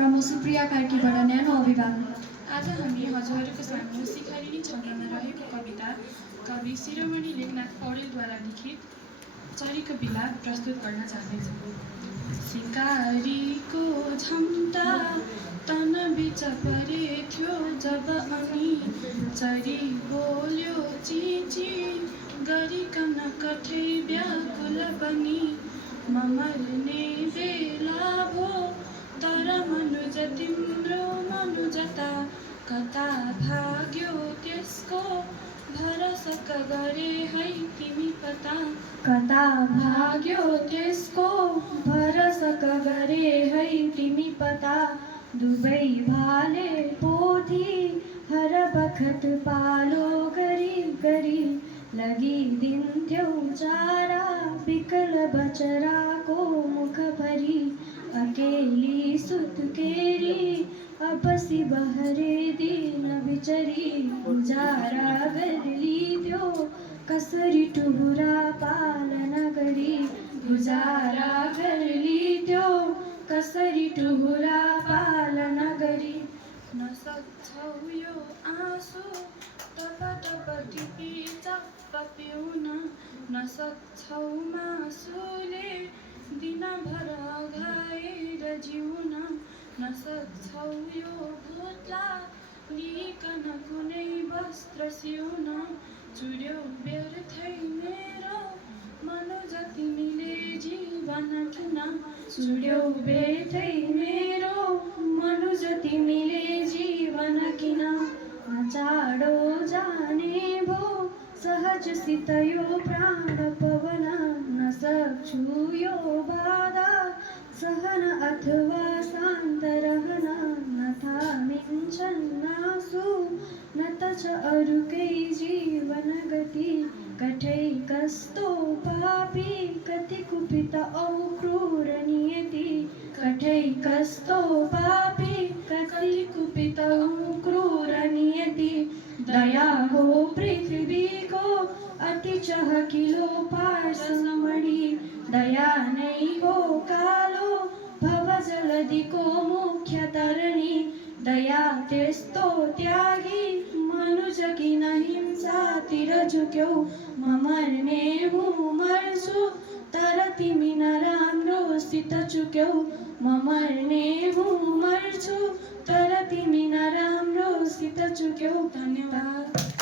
प्रमुख सुप्रिया कार्कीबाट न्यानो अभिवादन। आज हामी हजुरहरूको सामु शिखरिणी छन्दमा रहेको कविता कवि शिरोमणि लेखनाथ पौडेलद्वारा लिखित चरीको बिलाप प्रस्तुत गर्न चाहन्छौँ। सिकारीको झम्टा तन बिच परेथ्यो जब अनि चरी बोल्यो चिची गरिकन कठै व्याकुल बनी मर्ने बेला भो तर मनुज तिम्रो मनुजता कता भाग्यो त्यसको भरसक गरे है तिमी पता कता भाग्यो त्यसको भरसक गरे है तिमी पता दुबै भाले पोथी हर बखत पालो गरी गरी लगिदिन्थ्यौ चारा बिकल बचराको मुख भरी अकेली सुत्केरी अपसी बहरे दिन बिचरी गुजारा गर्लिथ्यो कसरी टुहुरा पालन गरी गुजारा गर्लिथ्यो कसरी टुहुरा पालन गरी नसक्छौ यो आँसु टप टप टिपी चप्प पिउन नसक्छौ मासुले दिनभर अघाएर जिउन नसक्छौ यो भुत्ला लिकन कुनै वस्त्र सिउन चुड्यौ व्यर्थै मेरो मनुज तिमीले जीवन किन चुड्यौ व्यर्थै मेरो मनुज तिमीले जीवन किन चाँडो जाने भो सहजसित यो प्राण पवन नसक्छु यो बाधा सहन अथवा शान्त रहन न थामिन्छन् नासु न त छ अरूकै जीवन गति कठै कस्तो पापी कति कुपित औ क्रूर नियति कठै कस्तो पापी कति कुपित औ क्रूर नियति दया हो पृथ्वीको अति चहकिलो पार्समणि दया नै हो कालो भव जलधिको मुख्य तरणी दया त्यस्तो त्यागी मनुज किन हिंसातिर झुक्यौ म मर्ने हुँ मर्छु तर तिमी नराम्रोसित चुक्यौ म मर्ने हुँ मर्छु तर तिमी नराम्रोसित चुक्यौ। धन्यवाद।